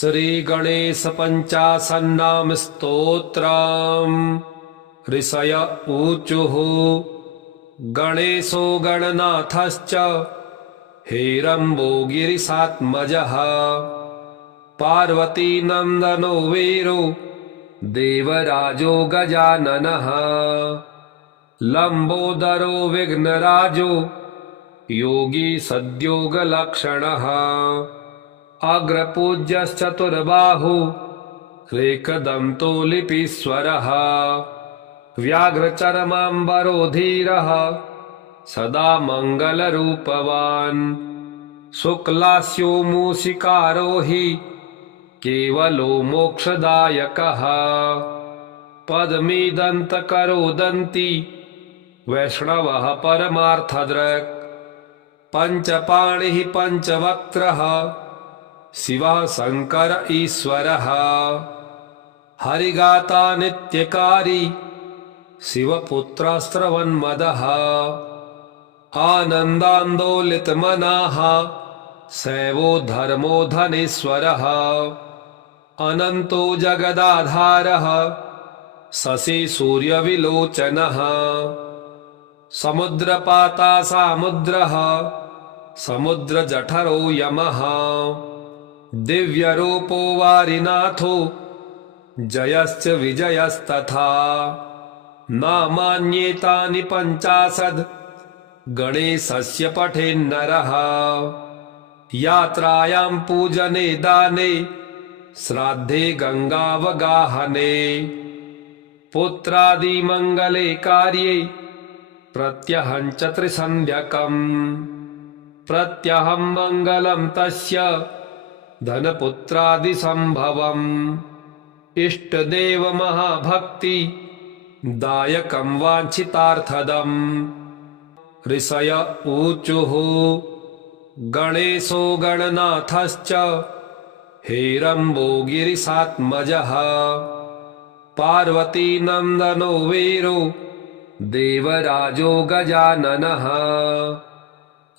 श्रीगणेश पंचाशन्नाम स्तोत्रम्। ऋषय ऊचुः गणेशो गणनाथश्च हेरम्बो गिरिशात्मजः। पार्वती नन्दनो वीरो देवराजो गजाननः। लम्बोदरो विघ्नराजो योगी सद्योगलक्षणः। अग्रपूज्यश्चतुर्बाहु रेकदन्तो लिपीश्वरः। व्याघ्रचर्माम्बरो धीरः सदा मङ्गलरूपवान्। शुक्लास्यो मूषिकारो हि केवलो मोक्षदायकः। पद्मीदन्तकरो दन्ती वैष्णवः परमार्थदृक्। पञ्चपाणिः पञ्चवक्त्रः शिवः शङ्कर ईश्वरः। हरिगाता नित्यकारी शिवपुत्रस्रवन्मदः। आनन्दान्दोलितमनाः शैवो धर्मो धनेश्वरः। अनन्तो जगदाधारः शशि सूर्यविलोचनः। समुद्रपाता सामुद्रः समुद्रजठरो यमः। दिव्यरूपो वारिनाथो जयश्च विजयस्तथा। नामान्येतानि पञ्चाशद् गणेशस्य पठेन्नरः। यात्रायां पूजने दाने श्राद्धे गंगावगाहने। पुत्रादिमङ्गले कार्ये प्रत्यहं च त्रिसन्ध्यकम्। प्रत्यहं मङ्गलं तस्य धनपुत्रादिसम्भवम्। इष्टदेव महाभक्ति दायकं वाञ्छितार्थदम्। ऋषय ऊचुः गणेशो गणनाथश्च हेरम्बो गिरिशात्मजः। पार्वती नन्दनो वीरो देवराजो गजाननः।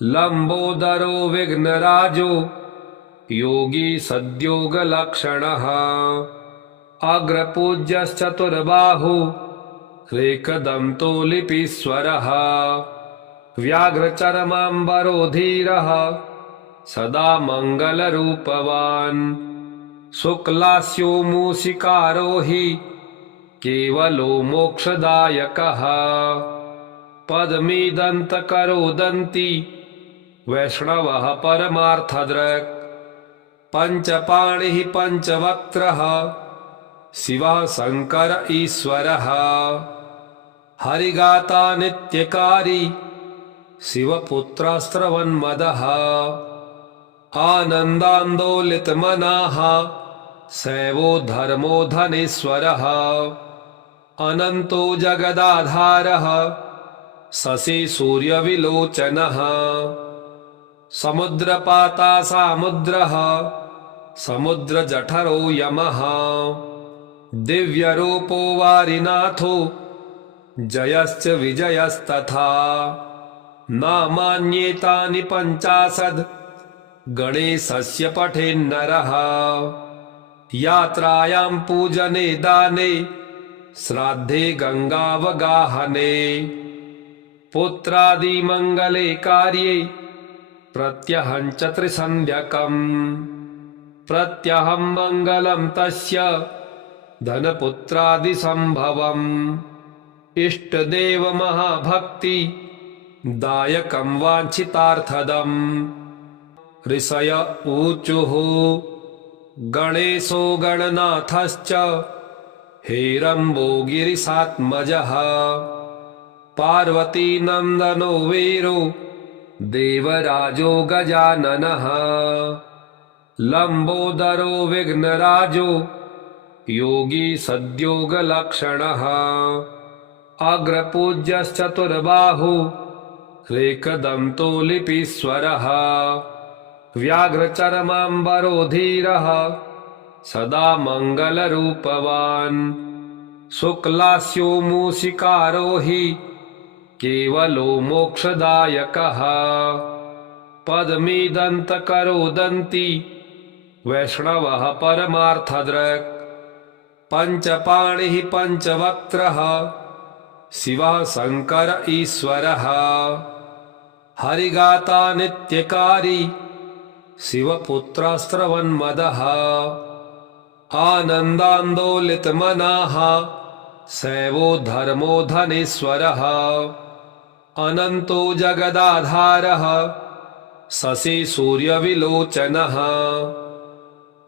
लम्बोदरो विघ्नराजो योगी सद्योगलक्षणः। अग्रपूज्यश्चतुर्बाहु रेकदन्तो लिपीश्वरः। व्याघ्रचर्माम्बरो धीरः सदा मङ्गलरूपवान्। शुक्लास्यो मूषिकारो हि केवलो मोक्षदायकः। पद्मीदन्तकरो दन्ती वैष्णवः परमार्थदृक्। पञ्चपाणिः पञ्चवक्त्रः शिवः शङ्कर ईश्वरः। हरिगाता नित्यकारी शिवपुत्रस्रवन्मदः। आनन्दान्दोलितमनाः शैवो धर्मो धनेश्वरः। अनन्तो जगदाधारः शशि सूर्यविलोचनः। समुद्रपाता सामुद्रः समुद्रजठरो यमः। दिव्यरूपो वारिनाथो जयश्च विजयस्तथा। नामान्येतानि पञ्चाशद् गणेशस्य पठेन्नरः। यात्रायां पूजने दाने श्राद्धे गंगावगाहने। पुत्रादिमङ्गले कार्ये प्रत्यहं च त्रिसन्ध्यकम्। प्रत्यहं मङ्गलं तस्य धनपुत्रादिसम्भवम्। इष्टदेव महाभक्ति दायकं वाञ्छितार्थदम्। ऋषय ऊचुः गणेशो गणनाथश्च हेरम्बो गिरिशात्मजः। पार्वती नन्दनो वीरो देवराजो गजाननः। लम्बोदरो विघ्नराजो योगी सद्योगलक्षणः। अग्रपूज्यश्चतुर्बाहु रेकदन्तो लिपीश्वरः। व्याघ्रचर्माम्बरो धीरः सदा मङ्गलरूपवान्। शुक्लास्यो मूषिकारो हि केवलो मोक्षदायकः। पद्मीदन्तकरो दन्ती वैष्णवः परमार्थदृक् पञ्चपाणिः पञ्चवक्त्रः शिवः शङ्कर ईश्वरः हरिगाता नित्यकारी शिवपुत्रस्त्रवन्मदः आनन्दान्दोलितमनाः शैवो धर्मो धनेश्वरः अनन्तो जगदाधारः शशि सूर्यविलोचनः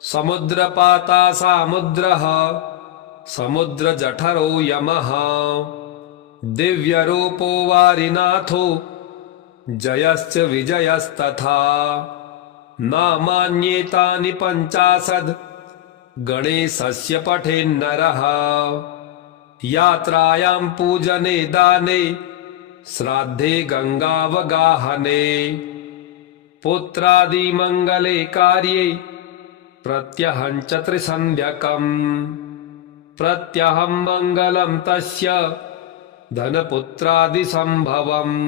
समुद्रपाता सामुद्रः समुद्रजठरो यमः दिव्यरूपो वारिनाथो जयश्च विजयस्तथा नामान्येतानि पञ्चाशद् गणेशस्य पठेन्नरः यात्रायां पूजने दाने श्राद्धे गंगावगाहने पुत्रादिमङ्गले कार्ये प्रत्यहं च त्रिसन्ध्यकम् प्रत्यहं मङ्गलं तस्य धनपुत्रादिसम्भवम्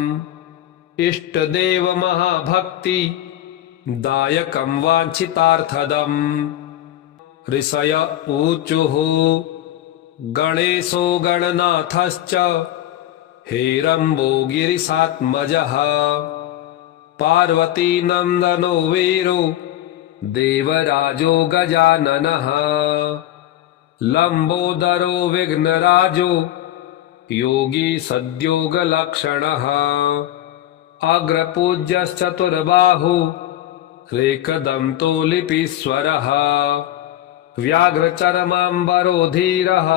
इष्टदेव महाभक्ति दायकं वाञ्छितार्थदम् ऋषय ऊचुः गणेशो गणनाथश्च हेरम्बो गिरिशात्मजः पार्वतीनन्दनो वीरो देवराजो गजाननः लम्बोदरो विघ्नराजो योगी सद्योगलक्षणः अग्रपूज्यश्चतुर्बाहु रेकदन्तो लिपीश्वरः व्याघ्रचर्माम्बरोधीरः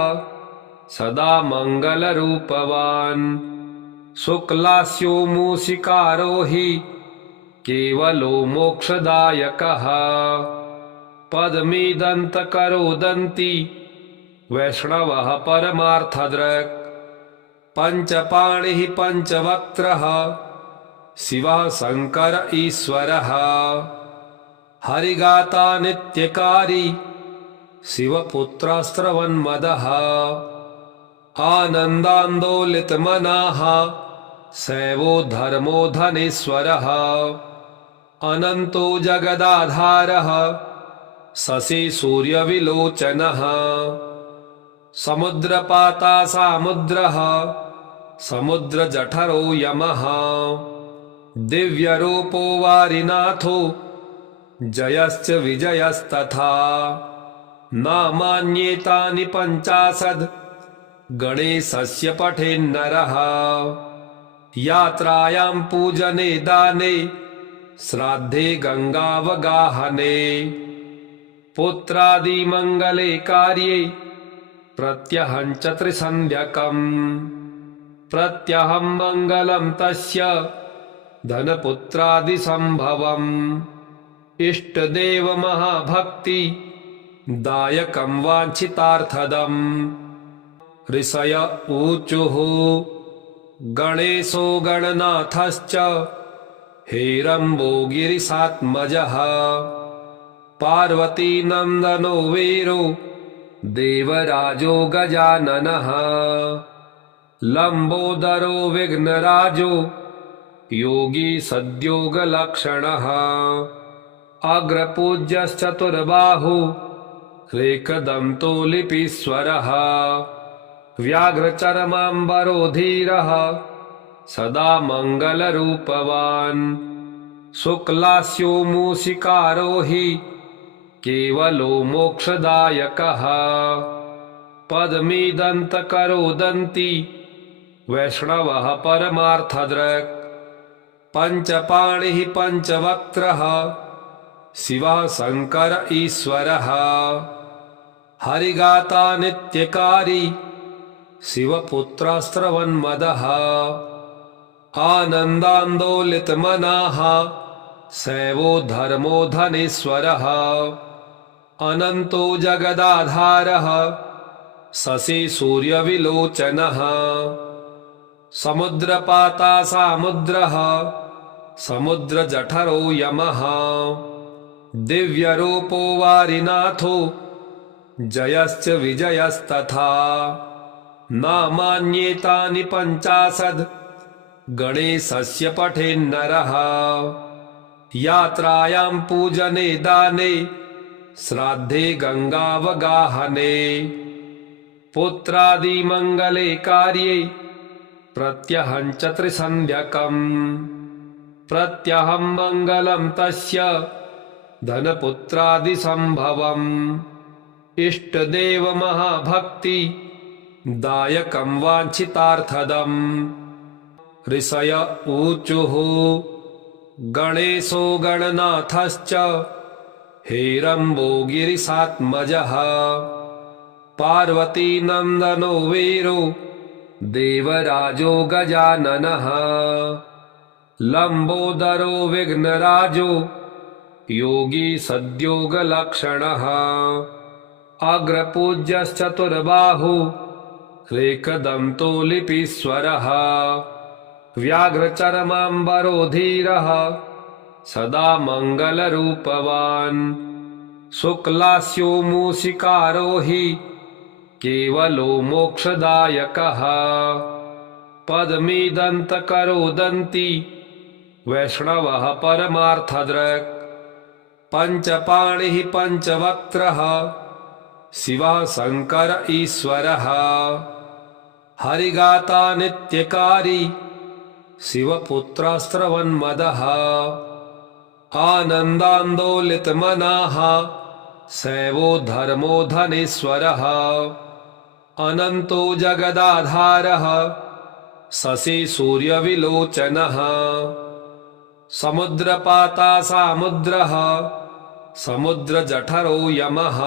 सदा मङ्गलरूपवान् शुक्लास्यो मूषिकारो हि केवलो मोक्षदायकः पद्मीदन्तकरो दन्ती वैष्णवः परमार्थदृक् पञ्चपाणिः पञ्चवक्त्रः शिवः शङ्कर ईश्वरः हरिगाता नित्यकारी शिवपुत्रस्त्रवन्मदः आनन्दान्दोलितमनाः शैवो धर्मो धनेश्वरः अनन्तो जगदाधारः शशि सूर्यविलोचनः समुद्रपाता सामुद्रः समुद्रजठरो यमः दिव्यरूपो वारिनाथो जयश्च विजयस्तथा नामान्येतानि पञ्चाशद् गणेशस्य पठेन्नरः यात्रायां पूजने दाने श्राद्धे गंगावगाहने पुत्रादिमङ्गले कार्ये प्रत्यहं च त्रिसन्ध्यकम् प्रत्यहं मङ्गलं तस्य धनपुत्रादिसम्भवम् इष्टदेव महाभक्ति दायकं वाञ्छितार्थदम् ऋषय ऊचुः गणेशो गणनाथश्च हेरम्बो गिरिशात्मजः पार्वतीनन्दनो वीरो देवराजो गजाननः लम्बोदरो विघ्नराजो योगी सद्योगलक्षणः अग्रपूज्यश्चतुर्बाहु रेकदन्तो लिपीश्वरः व्याघ्रचर्माम्बरोधीरः सदा मङ्गलरूपवान् शुक्लास्यो मूषिकारो हि केवलो मोक्षदायकः पद्मीदन्तकरो दन्ती वैष्णवः परमार्थदृक् पञ्चपाणिः पञ्चवक्त्रः शिवः शङ्कर ईश्वरः हरिगाता नित्यकारी शिवपुत्रस्त्रवन्मदः आनन्दान्दोलितमनाः शैवो धर्मो धनेश्वरः अनन्तो जगदाधारः शशि सूर्यविलोचनः समुद्रपाता सामुद्रः समुद्रजठरो यमः दिव्यरूपो वारिनाथो जयश्च विजयस्तथा नामान्येतानि पञ्चाशद् गणेशस्य पठेन्नरः यात्रायां पूजने दाने श्राद्धे गंगावगाहने पुत्रादिमंगले कार्ये प्रत्यहं च त्रिसन्ध्यकम् प्रत्यहं मंगलं तस्य धनपुत्रादिसंभवम् इष्टदेव महाभक्ति दायकं वाञ्छितार्थदम्। ऋषय ऊचुः गणेशो गणनाथश्च हेरम्बो गिरिशात्मजः पार्वती नन्दनो वीरो देवराजो गजाननः लंबोदरो विघ्नराजो योगी सद्योगलक्षणः अग्रपूज्यश्चतुर्बाहु रेकदन्तो लिपीश्वरः व्याघ्रचर्माम्बरो धीरः सदा मङ्गलरूपवान् शुक्लास्यो मूषिकारो हि केवलो मोक्षदायकः पद्मीदन्तकरो दन्ती वैष्णवः परमार्थदृक् पञ्चपाणिः पञ्चवक्त्रः शिवः शङ्कर ईश्वरः हरिगाता नित्यकारी शिवपुत्रस्रवन्मदः आनन्दान्दोलितमनाः शैवो धर्मो धनेश्वरः अनन्तो जगदाधारः शशि सूर्यविलोचनः समुद्रपाता सामुद्रः समुद्रजठरो यमः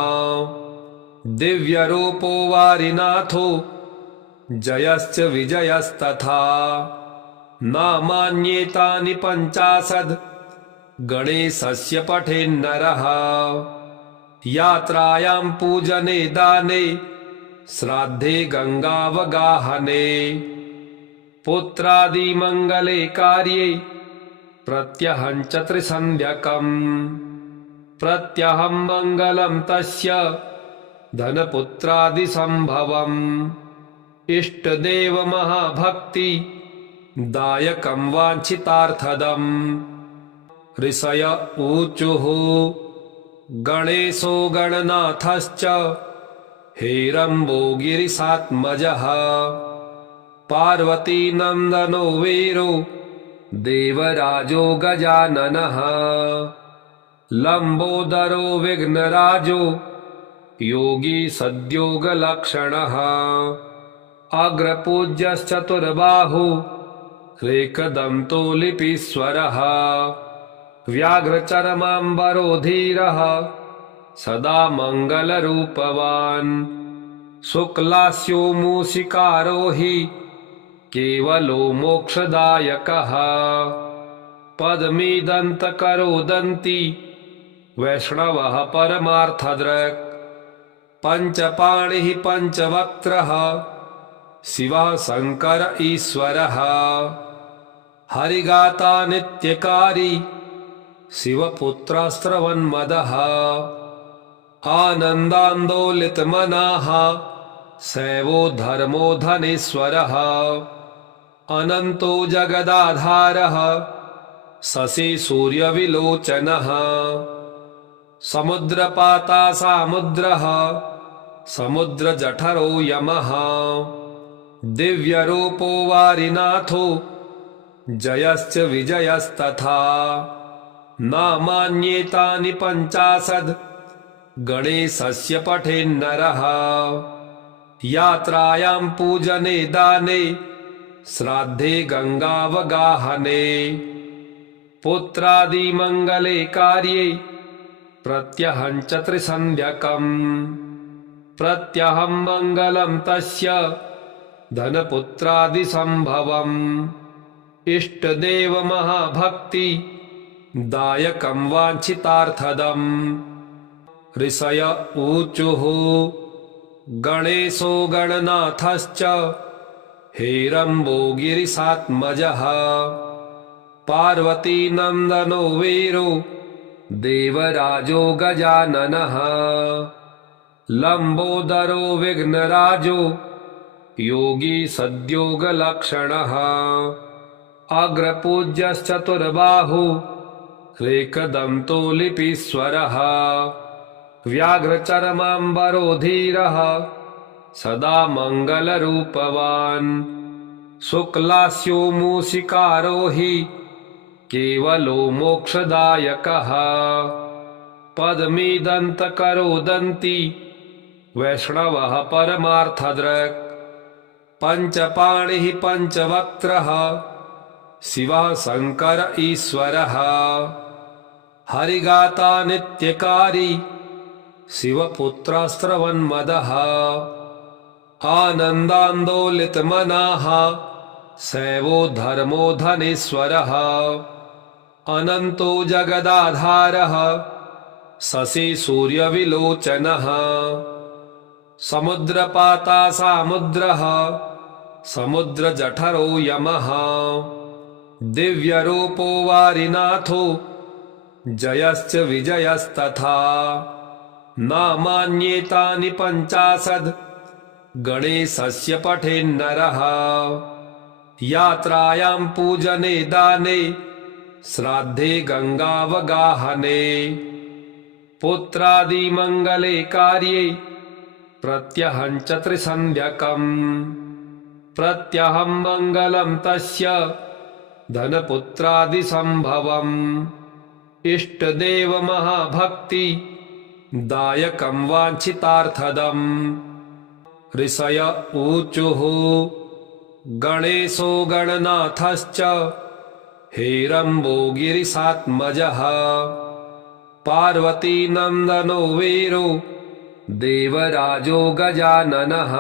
दिव्यरूपो वारिनाथो जयश्च विजयस्तथा नामान्येतानि 50 गणेशस्य पठेन्नरः यात्रायां पूजने दाने श्राद्धे गंगावगाहने पुत्रादिमंगले कार्ये प्रत्यहं च त्रिसन्ध्यकम् प्रत्यहं मंगलं तस्य धनपुत्रादिसंभवम् इष्टदेव महाभक्ति दायकं वाञ्छितार्थदम्। ऋषय ऊचुः गणेशो गणनाथश्च हेरम्बो गिरिशात्मजः पार्वती नन्दनो वीरो देवराजो गजाननः लंबोदरो विघ्नराजो योगी सद्योगलक्षणः अग्रपूज्यश्चतुर्बाहु रेकदन्तो लिपीश्वरः व्याघ्रचर्माम्बरो धीरः सदा मङ्गलरूपवान् शुक्लास्यो मूषिकारो हि केवलो मोक्षदायकः पद्मीदन्तकरो दन्ती वैष्णवः परमार्थदृक् पञ्चपाणिः पञ्चवक्त्रः शिवः शङ्कर ईश्वरः हरिगाता नित्यकारी शिवपुत्रस्रवन्मदः आनन्दान्दोलितमनाः शैवो धर्मो धनेश्वरः अनन्तो जगदाधारः शशि सूर्यविलोचनः समुद्रपाता सामुद्रः समुद्रजठरो यमः दिव्यरूपो वारिनाथो जयश्च विजयस्तथा नामान्येतानि 50 गणेशस्य पठेन्नरः यात्रायां पूजने दाने श्राद्धे गंगावगाहने पुत्रादिमंगले कार्ये प्रत्यहं च त्रिसन्ध्यकम् प्रत्यहं मंगलं तस्य धनपुत्रादिसंभवम् इष्टदेव महाभक्ति दायकं वाञ्छितार्थदम्। ऋषय ऊचुः गणेशो गणनाथश्च हेरम्बो गिरिशात्मजः पार्वती नन्दनो वीरो देवराजो गजाननः लंबोदरो विघ्नराजो योगी सद्योगलक्षणः अग्रपूज्यश्चतुर्बाहु रेकदन्तो लिपीश्वरः व्याघ्रचर्माम्बरो धीरः सदा मङ्गलरूपवान् शुक्लास्यो मूषिकारो हि केवलो मोक्षदायकः पद्मीदन्तकरोदन्ति वैष्णवः परमार्थदृक् पञ्चपाणिः पञ्चवक्त्रः शिवः शङ्कर ईश्वरः हरिगाता नित्यकारी शिवपुत्रस्त्रवन्मदः आनन्दान्दोलितमनाः शैवो धर्मो धनेश्वरः अनन्तो जगदाधारः शशि सूर्यविलोचनः समुद्रपाता सामुद्रः समुद्रजठरो यमः दिव्यरूपो वारिनाथो जयश्च विजयस्तथा नामान्येतानि 50 गणेशस्य पठेन्नरः यात्रायां पूजने दाने श्राद्धे गंगावगाहने पुत्रादिमङ्गले कार्ये प्रत्यहं च त्रिसन्ध्यकम् प्रत्यहं मङ्गलं तस्य धनपुत्रादिसम्भवम् इष्टदेव महाभक्ति दायकं वाञ्छितार्थदम् ऋषय ऊचुः गणेशो गणनाथश्च हेरम्बो गिरिशात्मजः पार्वतीनन्दनो वीरो देवराजो गजाननः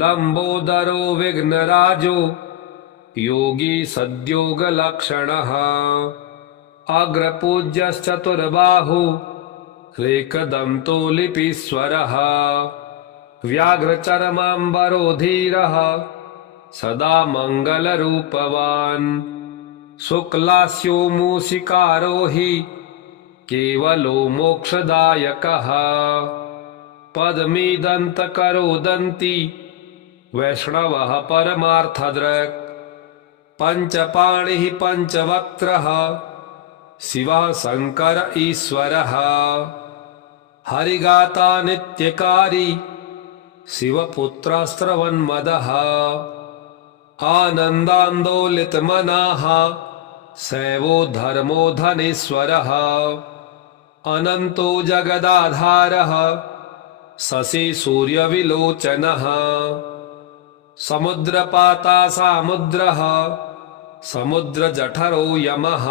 लम्बोदरो विघ्नराजो योगी सद्योगलक्षणः अग्रपूज्यश्चतुर्बाहु रेकदन्तो लिपीश्वरः व्याघ्रचर्माम्बरो धीरः सदा मङ्गलरूपवान् शुक्लास्यो मूषिकारो हि केवलो मोक्षदायकः पद्मीदन्तकरोदन्ति वैष्णवः परमार्थदृक् पञ्चपाणिः पञ्चवक्त्रः शिवः शङ्कर ईश्वरः हरिगाता नित्यकारी शिवपुत्रस्त्रवन्मदः आनन्दान्दोलितमनाः शैवो धर्मो धनेश्वरः अनन्तो जगदाधारः शशि सूर्यविलोचनः समुद्रपाता सामुद्रः समुद्रजठरो यमः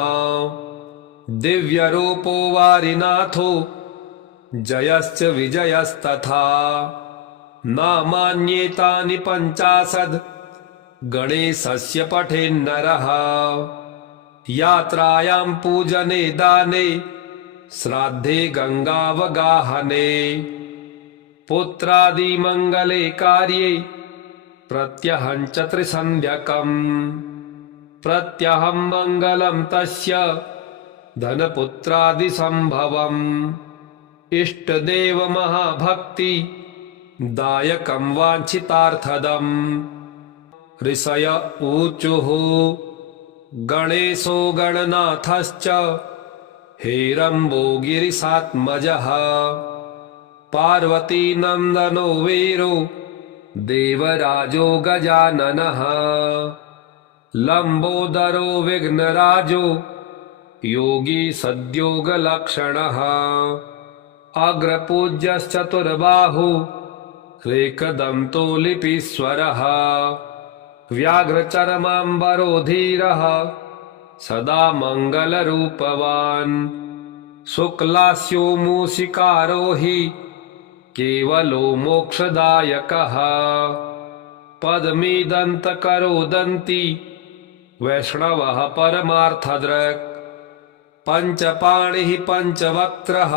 दिव्यरूपो वारिनाथो जयश्च विजयस्तथा नामान्येतानि 50 गणेशस्य पठेन्नरः यात्रायां पूजने दाने श्राद्धे गंगावगाहने पुत्रादिमङ्गले कार्ये प्रत्यहं च त्रिसन्ध्यकम् प्रत्यहं मङ्गलं तस्य धनपुत्रादिसम्भवम् इष्टदेव महाभक्ति दायकं वाञ्छितार्थदम् ऋषय ऊचुः गणेशो गणनाथश्च हेरम्बो गिरिशात्मजः पार्वतीनन्दनो वीरो देवराजो गजाननः लम्बोदरो विघ्नराजो योगी सद्योगलक्षणः अग्रपूज्यश्चतुर्बाहु रेकदन्तो लिपीश्वरः व्याघ्रचर्माम्बरो धीरः सदा मङ्गलरूपवान् शुक्लास्यो मूषिकारो हि केवलो मोक्षदायकः पद्मीदन्तकरोदन्ति वैष्णवः परमार्थदृक् पञ्चपाणिः पञ्चवक्त्रः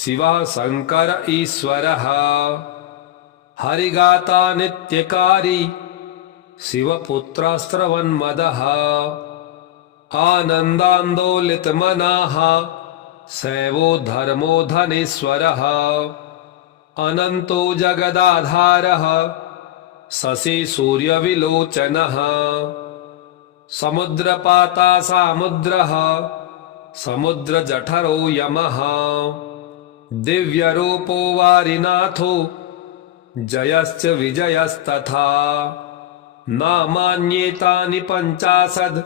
शिवः शङ्कर ईश्वरः हरिगाता नित्यकारी शिवपुत्रस्त्रवन्मदः आनन्दान्दोलितमनाः शैवो धर्मो धनेश्वरः अनन्तो जगदाधारः शशि सूर्यविलोचनः समुद्रपाता सामुद्रः समुद्रजठरो यमः दिव्यरूपो वारिनाथो जयश्च विजयस्तथा नामान्येतानि पञ्चाशद्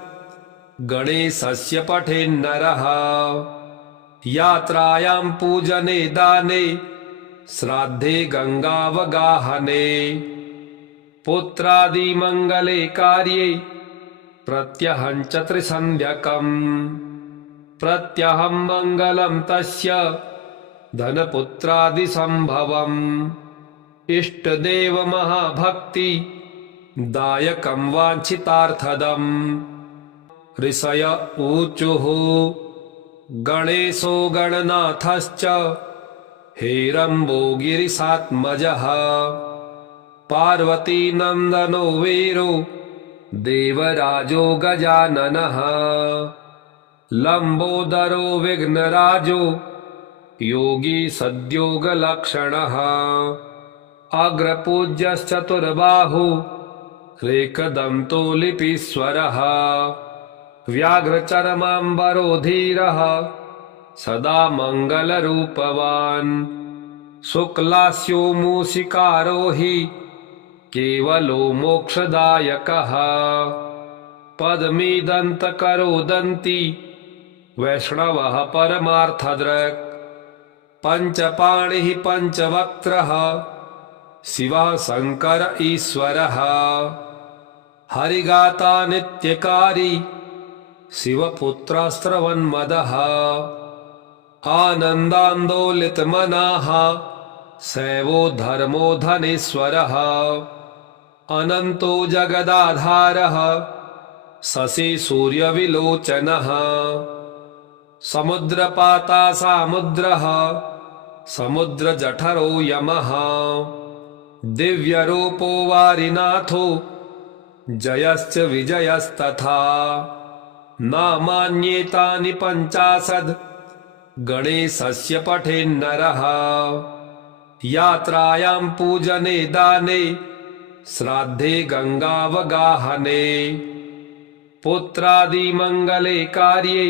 गणेशस्य पठेन्नरः यात्रायां पूजने दाने श्राद्धे गंगावगाहने पुत्रादिमङ्गले कार्ये प्रत्यहं च त्रिसन्ध्यकम् प्रत्यहं मङ्गलं तस्य धनपुत्रादिसम्भवम् इष्टदेव महाभक्ति दायकं वाञ्छितार्थदम् ऋषय ऊचुः गणेशो गणनाथश्च हेरम्बो गिरिशात्मजः पार्वतीनन्दनो वीरो देवराजो गजाननः लम्बोदरो विघ्नराजो योगी सद्योगलक्षणः अग्रपूज्यश्चतुर्बाहु रेकदन्तो लिपीश्वरः व्याघ्रचर्माम्बरो धीरः सदा मङ्गलरूपवान् शुक्लास्यो मूषिकारो हि केवलो मोक्षदायकः पद्मीदन्तकरो दन्ती वैष्णवः परमार्थदृक् पञ्चपाणिः पञ्चवक्त्रः शिवः शङ्कर ईश्वरः हरिगाता नित्यकारी शिवपुत्रस्रवन्मदः आनन्दान्दोलितमनाः शैवो धर्मो धनेश्वरः अनन्तो जगदाधारः शशि सूर्यविलोचनः समुद्रपाता सामुद्रः समुद्रजठरो यमः दिव्यरूपो वारिनाथो जयश्च विजयस्तथा नामान्येतानि पञ्चाशद् गणेशस्य पठेन्नरः यात्रायां पूजने दाने श्राद्धे गंगावगाहने पुत्रादिमङ्गले कार्ये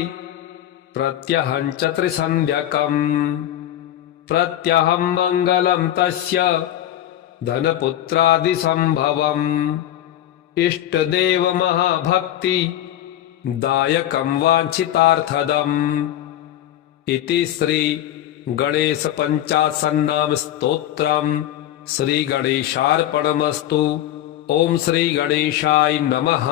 प्रत्यहं च त्रिसन्ध्यकम् प्रत्यहं मङ्गलं तस्य धनपुत्रादिसम्भवम् इष्टदेव महाभक्ति दायकं वाञ्छितार्थदम् इति श्री गणेश पंचाशन्नाम स्तोत्रम् श्री गणेशार्पणमस्तु। ओम श्री गणेशाय नमः।